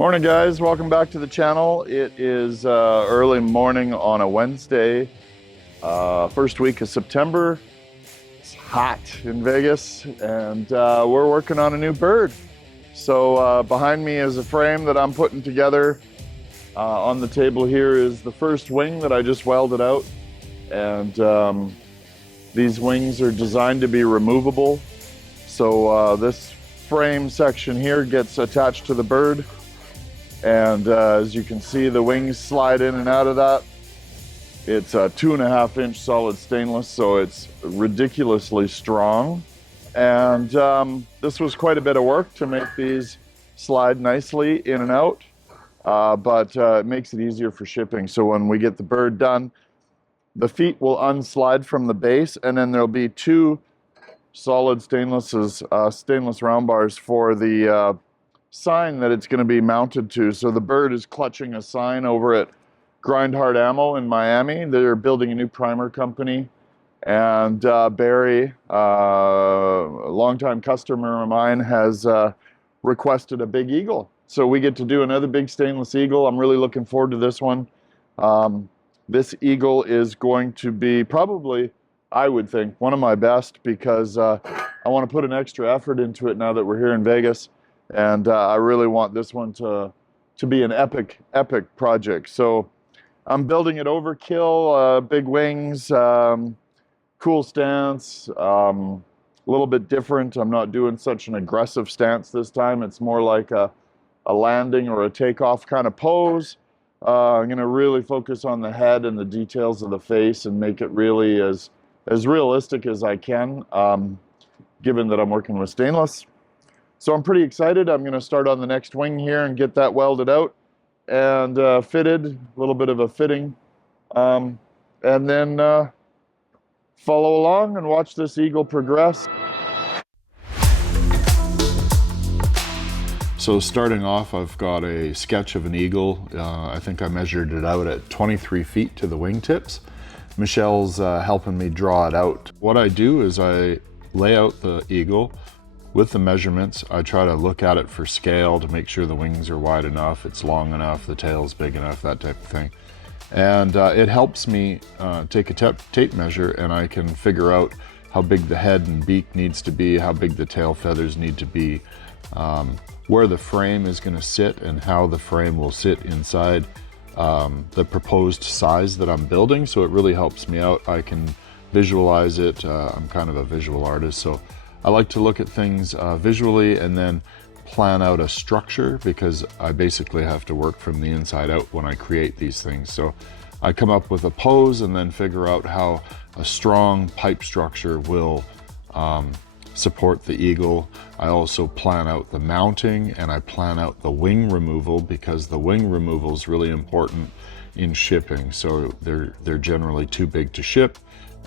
Morning guys, welcome back to the channel. It is early morning on a Wednesday, first week of September. It's hot in Vegas and we're working on a new bird. So behind me is a frame that I'm putting together. On the table here is the first wing that I just welded out, and these wings are designed to be removable. So this frame section here gets attached to the bird. And as you can see, the wings slide in and out of that. It's a 2.5-inch solid stainless, so it's ridiculously strong. And this was quite a bit of work to make these slide nicely in and out, but it makes it easier for shipping. So when we get the bird done, the feet will unslide from the base, and then there'll be two solid stainless round bars for the sign that it's going to be mounted to. So the bird is clutching a sign over at Grind Hard Ammo in Miami. They're building a new primer company, and Barry, a longtime customer of mine, has requested a big eagle. So we get to do another big stainless eagle. I'm really looking forward to this one. This eagle is going to be probably, I would think, one of my best, because I want to put an extra effort into it now that we're here in Vegas. And I really want this one to be an epic project. So I'm building it overkill, big wings, cool stance, a little bit different. I'm not doing such an aggressive stance this time. It's more like a landing or a takeoff kind of pose. I'm going to really focus on the head and the details of the face and make it really as realistic as I can, given that I'm working with stainless. So I'm pretty excited. I'm going to start on the next wing here and get that welded out and fitted, a little bit of a fitting, and then follow along and watch this eagle progress. So starting off, I've got a sketch of an eagle. I think I measured it out at 23 feet to the wingtips. Michelle's helping me draw it out. What I do is I lay out the eagle with the measurements. I try to look at it for scale to make sure the wings are wide enough, it's long enough, the tail's big enough, that type of thing. And it helps me take a tape measure, and I can figure out how big the head and beak needs to be, how big the tail feathers need to be, where the frame is going to sit, and how the frame will sit inside the proposed size that I'm building. So it really helps me out. I can visualize it. I'm kind of a visual artist, so I like to look at things visually and then plan out a structure, because I basically have to work from the inside out when I create these things. So I come up with a pose and then figure out how a strong pipe structure will support the eagle. I also plan out the mounting, and I plan out the wing removal, because the wing removal is really important in shipping. So they're generally too big to ship,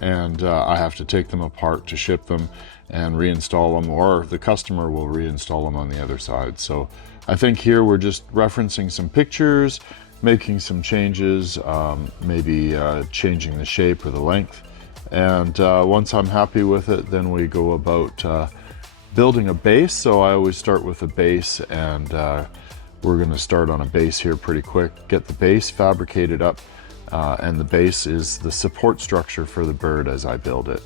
and I have to take them apart to ship them and reinstall them, or the customer will reinstall them on the other side. So I think here we're just referencing some pictures, making some changes, maybe changing the shape or the length. And once I'm happy with it, then we go about building a base. So I always start with a base, and we're going to start on a base here pretty quick, get the base fabricated up, and the base is the support structure for the bird as I build it.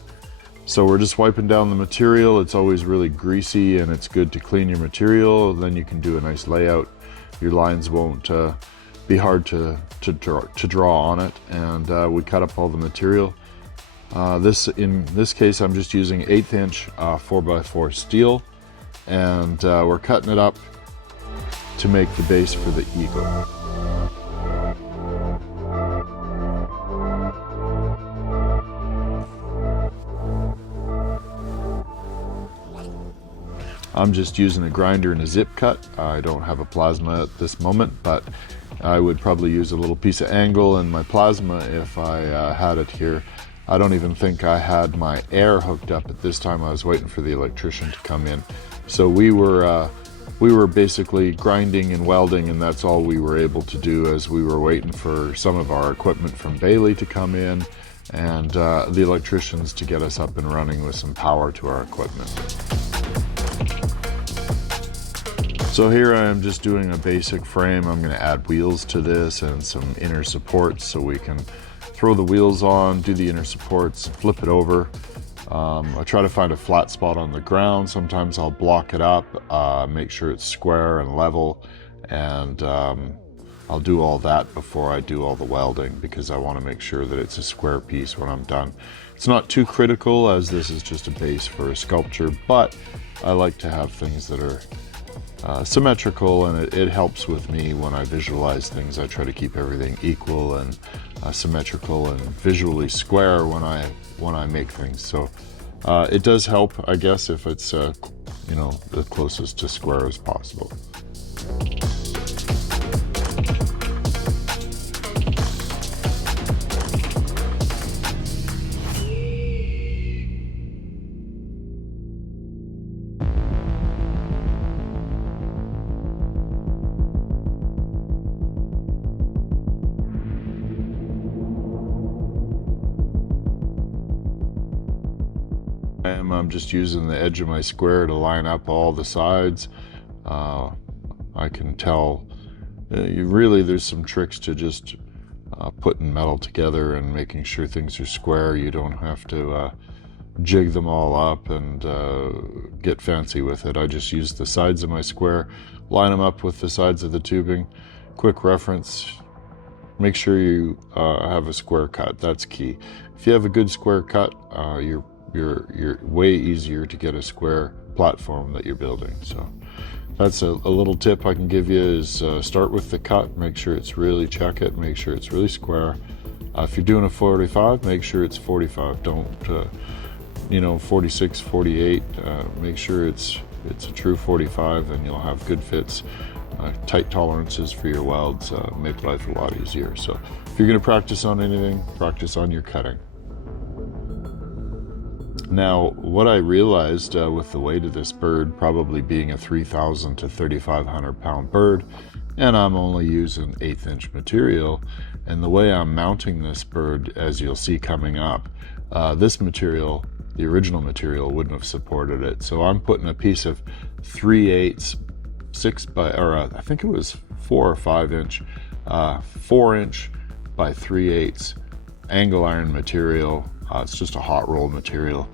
So we're just wiping down the material. It's always really greasy, and it's good to clean your material. Then you can do a nice layout. Your lines won't be hard to draw on it. And we cut up all the material. In this case, I'm just using 1/8-inch 4x4 steel, and we're cutting it up to make the base for the eagle. I'm just using a grinder and a zip cut. I don't have a plasma at this moment, but I would probably use a little piece of angle in my plasma if I had it here. I don't even think I had my air hooked up at this time. I was waiting for the electrician to come in. So we were basically grinding and welding, and that's all we were able to do as we were waiting for some of our equipment from Bailey to come in, and the electricians to get us up and running with some power to our equipment. So here I am just doing a basic frame. I'm going to add wheels to this and some inner supports so we can throw the wheels on, do the inner supports, flip it over. I try to find a flat spot on the ground. Sometimes I'll block it up, make sure it's square and level, and I'll do all that before I do all the welding because I want to make sure that it's a square piece when I'm done. It's not too critical as this is just a base for a sculpture, but I like to have things that are symmetrical, and it helps with me when I visualize things. I try to keep everything equal and symmetrical and visually square when I make things. So it does help, I guess, if it's you know, the closest to square as possible. I'm just using the edge of my square to line up all the sides. I can tell really there's some tricks to just putting metal together and making sure things are square. You don't have to jig them all up and get fancy with it. I just use the sides of my square, line them up with the sides of the tubing. Quick reference, make sure you have a square cut. That's key. If you have a good square cut, you're way easier to get a square platform that you're building. So that's a little tip I can give you is start with the cut, make sure it's really, check it, make sure it's really square. If you're doing a 45, make sure it's 45. Don't, you know, 46, 48, make sure it's a true 45, and you'll have good fits. Tight tolerances for your welds make life a lot easier. So if you're going to practice on anything, practice on your cutting. Now, what I realized with the weight of this bird probably being a 3,000 to 3,500 pound bird, and I'm only using 1/8 inch material, and the way I'm mounting this bird, as you'll see coming up, this material, the original material, wouldn't have supported it. So I'm putting a piece of 3/8 6 by, or I think it was 4 or 5 inch, 4 inch by 3/8 angle iron material. It's just a hot roll material,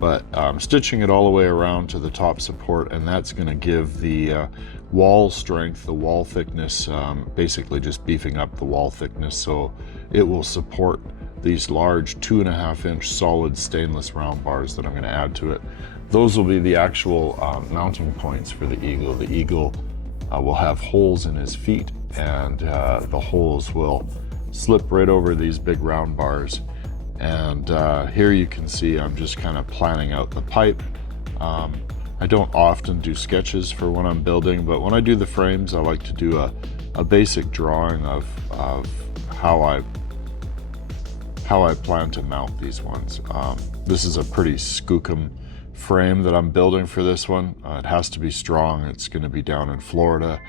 but I'm stitching it all the way around to the top support, and that's going to give the wall strength, the wall thickness, basically just beefing up the wall thickness so it will support these large 2.5 inch solid stainless round bars that I'm going to add to it. Those will be the actual mounting points for the eagle. The eagle will have holes in his feet, and the holes will slip right over these big round bars. And here you can see I'm just kind of planning out the pipe. I don't often do sketches for when I'm building, but when I do the frames, I like to do a basic drawing of how I plan to mount these ones. This is a pretty skookum frame that I'm building for this one. It has to be strong. It's going to be down in Florida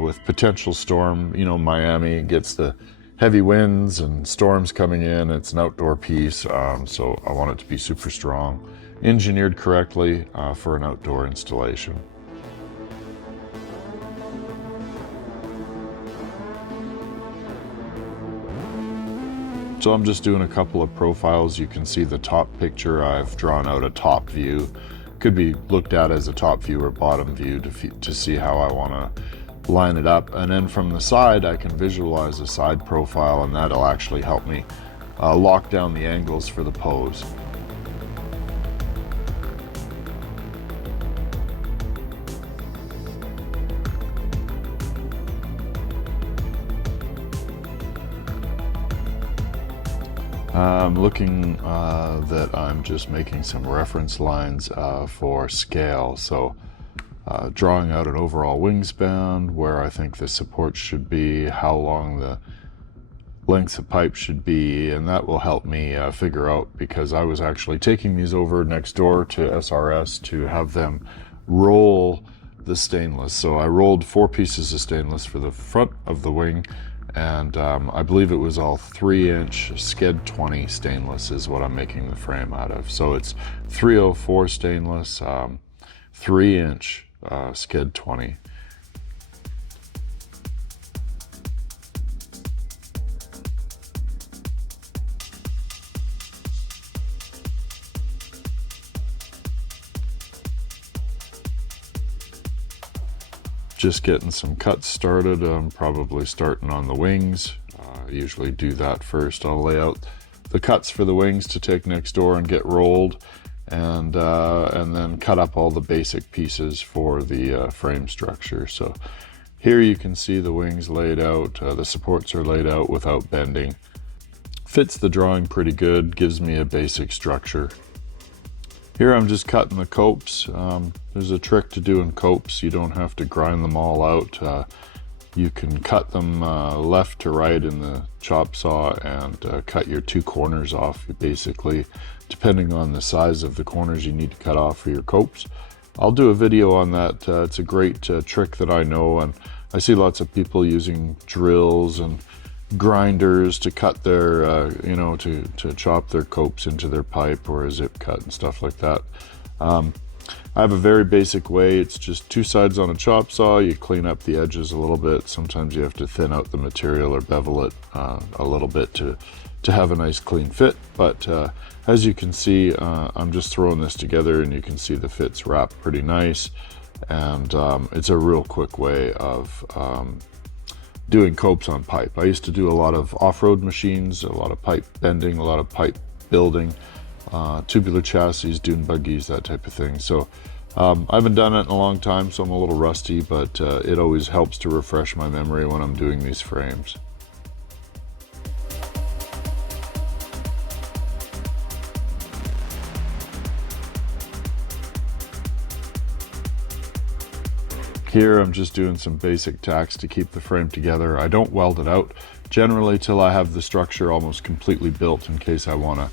with potential storm. You know, Miami gets the heavy winds and storms coming in. It's an outdoor piece, so I want it to be super strong, engineered correctly for an outdoor installation. So I'm just doing a couple of profiles. You can see the top picture. I've drawn out a top view. Could be looked at as a top view or bottom view to see how I want to line it up, and then from the side I can visualize a side profile, and that'll actually help me lock down the angles for the pose. I'm looking that I'm just making some reference lines for scale. So drawing out an overall wingspan, where I think the support should be, how long the lengths of pipe should be, and that will help me figure out, because I was actually taking these over next door to SRS to have them roll the stainless. So I rolled 4 pieces of stainless for the front of the wing, and I believe it was all 3-inch Sked 20 stainless is what I'm making the frame out of. So it's 304 stainless, 3-inch Sked 20. just getting some cuts started. I'm probably starting on the wings. I usually do that first. I'll lay out the cuts for the wings to take next door and get rolled, and then cut up all the basic pieces for the frame structure. So here you can see the wings laid out. The supports are laid out without bending. Fits the drawing pretty good, gives me a basic structure. Here I'm just cutting the copes. There's a trick to doing copes. You don't have to grind them all out. You can cut them left to right in the chop saw and cut your two corners off, basically, depending on the size of the corners you need to cut off for your copes. I'll do a video on that. It's a great trick that I know, and I see lots of people using drills and grinders to cut their, you know, to chop their copes into their pipe or a zip cut and stuff like that. I have a very basic way. It's just two sides on a chop saw. You clean up the edges a little bit. Sometimes you have to thin out the material or bevel it a little bit to have a nice clean fit. But as you can see, I'm just throwing this together, and you can see the fits wrap pretty nice. And it's a real quick way of doing copes on pipe. I used to do a lot of off-road machines, a lot of pipe bending, a lot of pipe building, tubular chassis, dune buggies, that type of thing. So I haven't done it in a long time, so I'm a little rusty, but it always helps to refresh my memory when I'm doing these frames. Here I'm just doing some basic tacks to keep the frame together. I don't weld it out generally till I have the structure almost completely built, in case I want to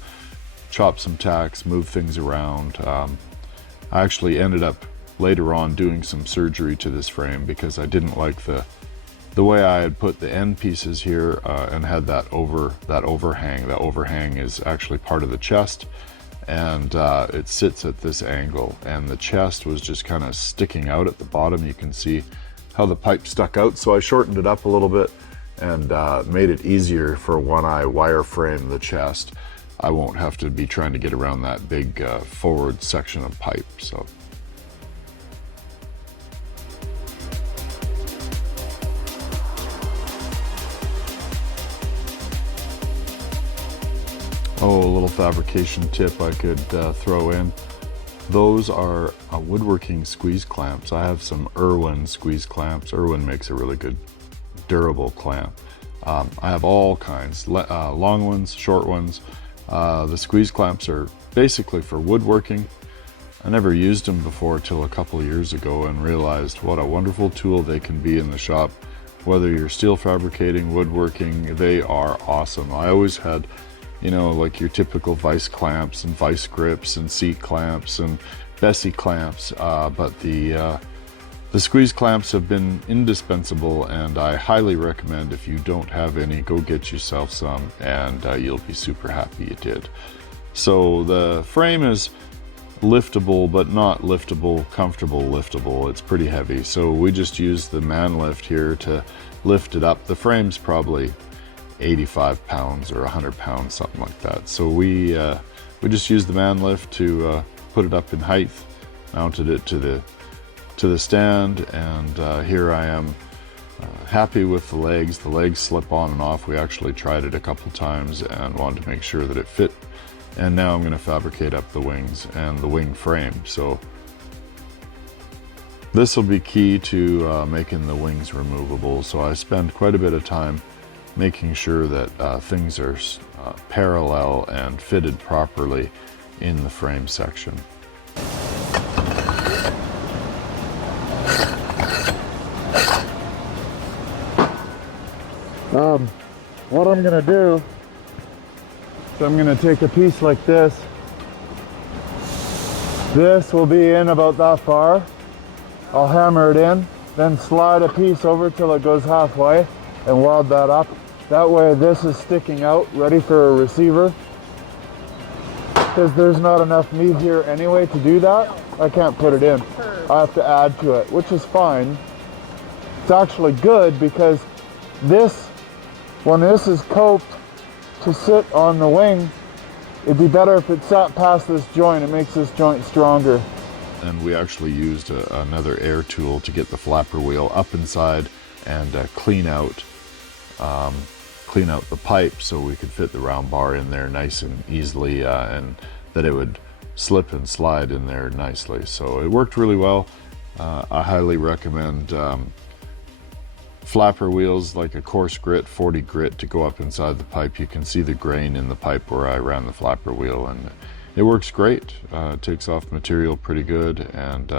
chop some tacks, move things around. I actually ended up later on doing some surgery to this frame because I didn't like the way I had put the end pieces here and had that overhang. That overhang is actually part of the chest, and it sits at this angle, and the chest was just kind of sticking out at the bottom. You can see how the pipe stuck out, so I shortened it up a little bit and made it easier for when I wireframe the chest. I won't have to be trying to get around that big forward section of pipe. So a little fabrication tip I could throw in. Those are woodworking squeeze clamps. I have some IRWIN squeeze clamps. IRWIN makes a really good durable clamp. I have all kinds, long ones, short ones. The squeeze clamps are basically for woodworking. I never used them before till a couple of years ago and realized what a wonderful tool they can be in the shop. Whether you're steel fabricating, woodworking, they are awesome. I always had, you know, like your typical vice clamps and vice grips and seat clamps and Bessie clamps, but the squeeze clamps have been indispensable, and I highly recommend, if you don't have any, go get yourself some, and you'll be super happy you did. So the frame is liftable, but not liftable, comfortable liftable. It's pretty heavy, so we just use the man lift here to lift it up. The frame's probably 85 pounds or 100 pounds, something like that. So we just use the man lift to put it up in height, mounted it to the stand, and here I am happy with the legs. The legs slip on and off. We actually tried it a couple times and wanted to make sure that it fit. And now I'm going to fabricate up the wings and the wing frame. So this will be key to making the wings removable. So I spend quite a bit of time making sure that things are parallel and fitted properly in the frame section. What I'm gonna do is I'm gonna take a piece like this. This will be in about that far. I'll hammer it in, then slide a piece over till it goes halfway and weld that up. That way this is sticking out, ready for a receiver. Because there's not enough meat here anyway to do that, I can't put it in. I have to add to it, which is fine. It's actually good because this, when this is coped to sit on the wing, it'd be better if it sat past this joint. It makes this joint stronger. and we actually used another air tool to get the flapper wheel up inside and clean out the pipe so we could fit the round bar in there nice and easily, and that it would slip and slide in there nicely. So it worked really well. I highly recommend flapper wheels like a coarse grit, 40 grit, to go up inside the pipe. You can see the grain in the pipe where I ran the flapper wheel, and it works great. It takes off material pretty good, and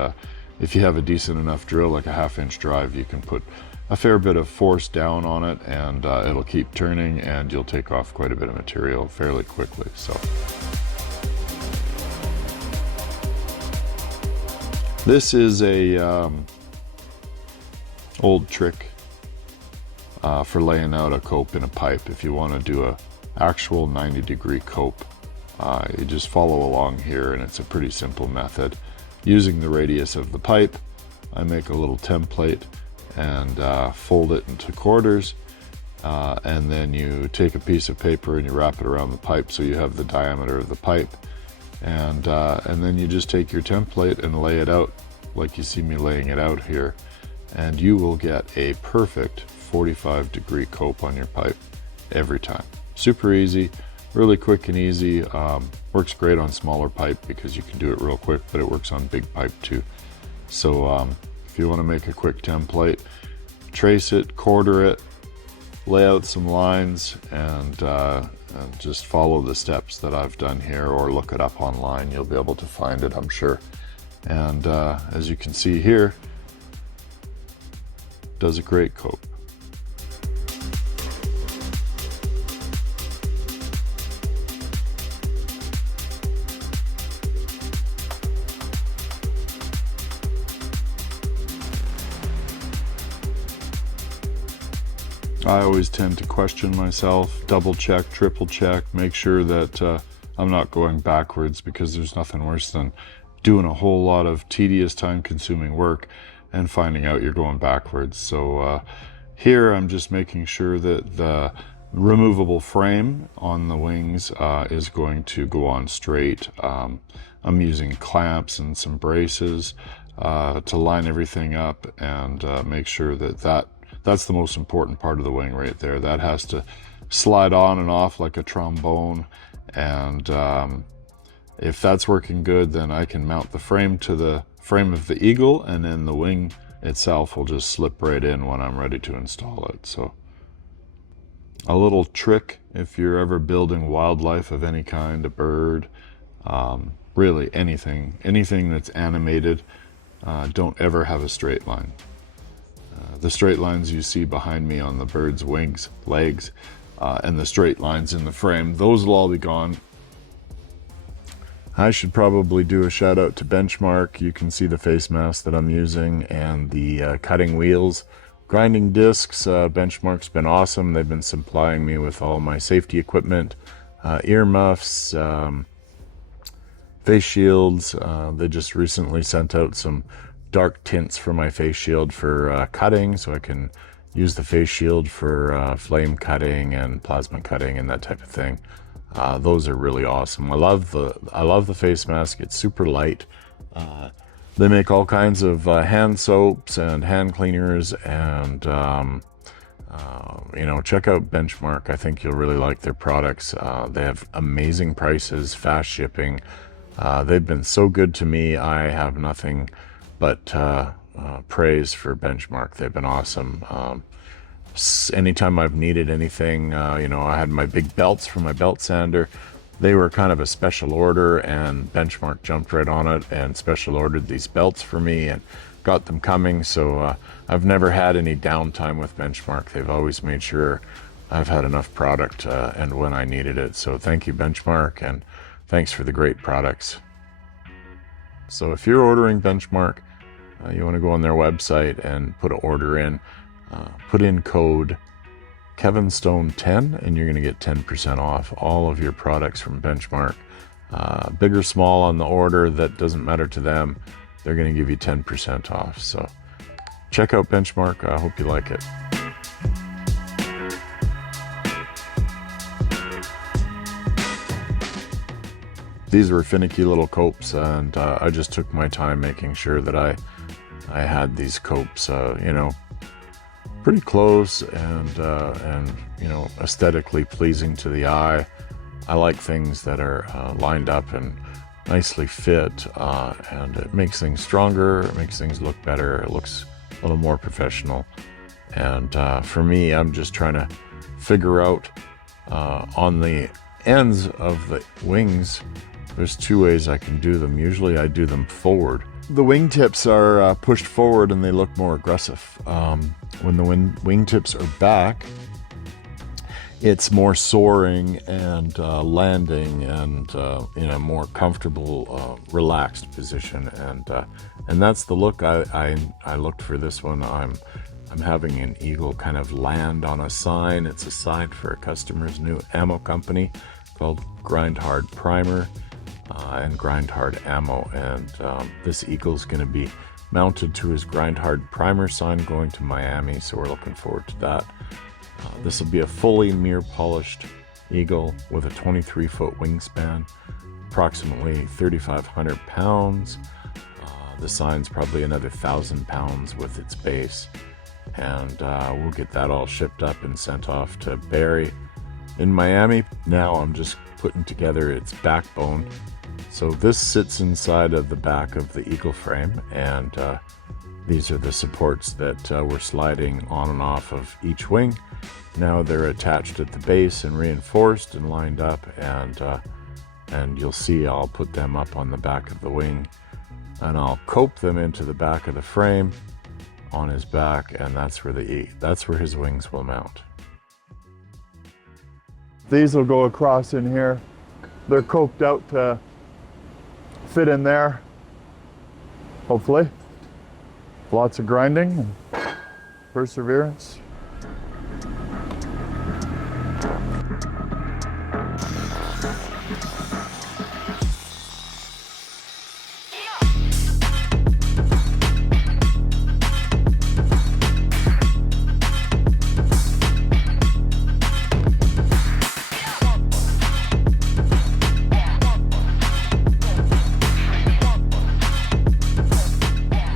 if you have a decent enough drill, like a 1/2 inch drive, you can put a fair bit of force down on it, and it'll keep turning, and you'll take off quite a bit of material fairly quickly. So this is a old trick for laying out a cope in a pipe. If you want to do a actual 90-degree cope, you just follow along here, and it's a pretty simple method. Using the radius of the pipe, I make a little template and fold it into quarters, and then you take a piece of paper and you wrap it around the pipe so you have the diameter of the pipe, and then you just take your template and lay it out like you see me laying it out here, and you will get a perfect 45-degree cope on your pipe every time. Super easy, really quick and easy. Works great on smaller pipe because you can do it real quick, but it works on big pipe too. So if you want to make a quick template, trace it, quarter it, lay out some lines, and just follow the steps that I've done here, or look it up online. You'll be able to find it, I'm sure. And as you can see here, does a great cope. I always tend to question myself, double check, triple check, make sure that I'm not going backwards, because there's nothing worse than doing a whole lot of tedious, time-consuming work and finding out you're going backwards. So here I'm just making sure that the removable frame on the wings is going to go on straight. I'm using clamps and some braces to line everything up and make sure that that's the most important part of the wing right there. That has to slide on and off like a trombone, and if that's working good, then I can mount the frame to the frame of the Eagle, and then the wing itself will just slip right in when I'm ready to install it. So a little trick if you're ever building wildlife of any kind, a bird, really anything that's animated, don't ever have a straight line. The straight lines you see behind me on the bird's wings, legs, and the straight lines in the frame, those will all be gone. I should probably do a shout out to Benchmark. You can see the face mask that I'm using and the cutting wheels. Grinding discs, Benchmark's been awesome. They've been supplying me with all my safety equipment, ear muffs, face shields. They just recently sent out some dark tints for my face shield for cutting, so I can use the face shield for flame cutting and plasma cutting and that type of thing. Those are really awesome. I love the face mask. It's super light. They make all kinds of hand soaps and hand cleaners, and check out Benchmark. I think you'll really like their products. They have amazing prices, fast shipping. They've been so good to me. I have nothing but praise for Benchmark. They've been awesome. Anytime I've needed anything, I had my big belts for my belt sander. They were kind of a special order, and Benchmark jumped right on it and special ordered these belts for me and got them coming. So I've never had any downtime with Benchmark. They've always made sure I've had enough product and when I needed it. So thank you, Benchmark, and thanks for the great products. So if you're ordering Benchmark, you want to go on their website and put an order in. Put in code KevinStone10 and you're going to get 10% off all of your products from Benchmark. Big or small on the order, that doesn't matter to them. They're going to give you 10% off. So check out Benchmark. I hope you like it. These were finicky little copes, and I just took my time making sure that I had these copes, you know, pretty close and you know, aesthetically pleasing to the eye. I like things that are lined up and nicely fit, and it makes things stronger, it makes things look better, it looks a little more professional. And for me, I'm just trying to figure out on the ends of the wings, there's two ways I can do them. Usually I do them forward. The wingtips are pushed forward and they look more aggressive. When the wingtips are back, it's more soaring and landing and in a more comfortable, relaxed position. And that's the look I looked for this one. I'm having an eagle kind of land on a sign. It's a sign for a customer's new ammo company called Grind Hard Primer and Grind Hard Ammo. And this eagle's going to be mounted to his Grind Hard Primer sign going to Miami, so we're looking forward to that. This will be a fully mirror polished eagle with a 23-foot wingspan, approximately 3,500 pounds. The sign's probably another 1,000 pounds with its base. And we'll get that all shipped up and sent off to Barry in Miami. Now I'm just putting together its backbone. So this sits inside of the back of the eagle frame, and these are the supports that we're sliding on and off of each wing. Now they're attached at the base and reinforced and lined up, and you'll see I'll put them up on the back of the wing, and I'll cope them into the back of the frame on his back, and that's where his wings will mount. These will go across in here. They're coped out to fit in there, hopefully. Lots of grinding and perseverance.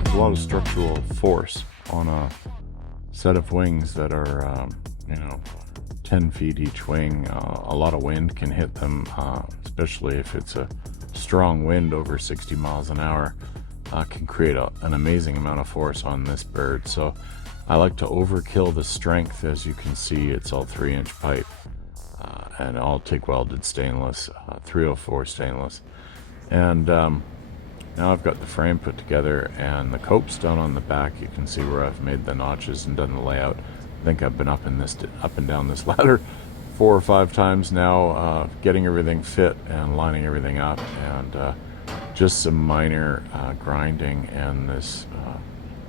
A lot of structural force on a set of wings that are, you know, 10 feet each wing. A lot of wind can hit them, especially if it's a strong wind over 60 miles an hour, can create an amazing amount of force on this bird. So I like to overkill the strength. As you can see, it's all 3-inch pipe and all TIG welded stainless, 304 stainless. And now I've got the frame put together and the cope's done on the back. You can see where I've made the notches and done the layout. I think I've been up and down this ladder 4 or 5 times now, getting everything fit and lining everything up, and just some minor grinding, and this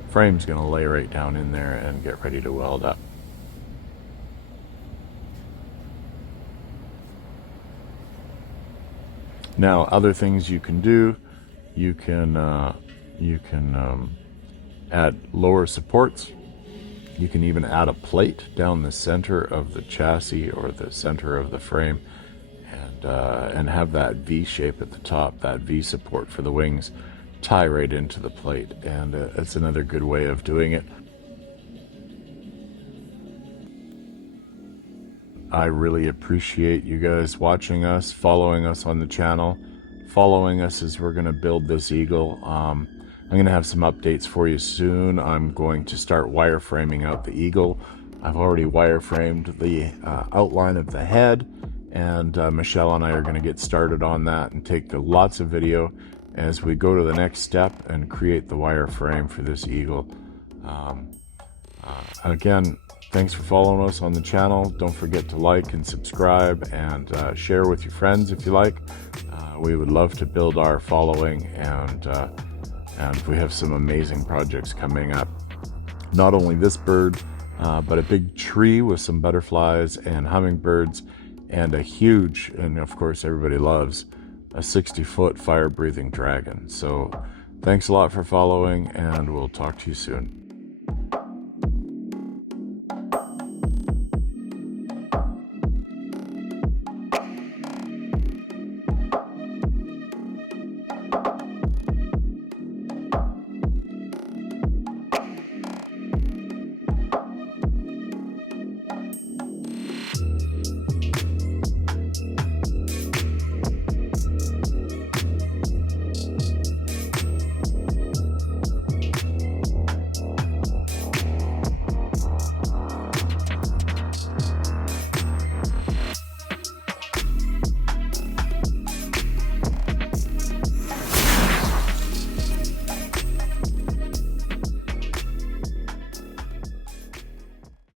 frame's going to lay right down in there and get ready to weld up. Now, other things you can do. You can add lower supports. You can even add a plate down the center of the chassis or the center of the frame, and have that V shape at the top, that V support for the wings, tie right into the plate. And it's another good way of doing it. I really appreciate you guys watching us, following us on the channel, following us as we're going to build this eagle. I'm going to have some updates for you soon. I'm going to start wireframing out the eagle. I've already wireframed the outline of the head, and Michelle and I are going to get started on that and take lots of video as we go to the next step and create the wireframe for this eagle. Again, thanks for following us on the channel. Don't forget to like and subscribe, and share with your friends if you like. We would love to build our following, and we have some amazing projects coming up. Not only this bird, but a big tree with some butterflies and hummingbirds, and a huge, and of course everybody loves, a 60-foot fire-breathing dragon. So thanks a lot for following, and we'll talk to you soon.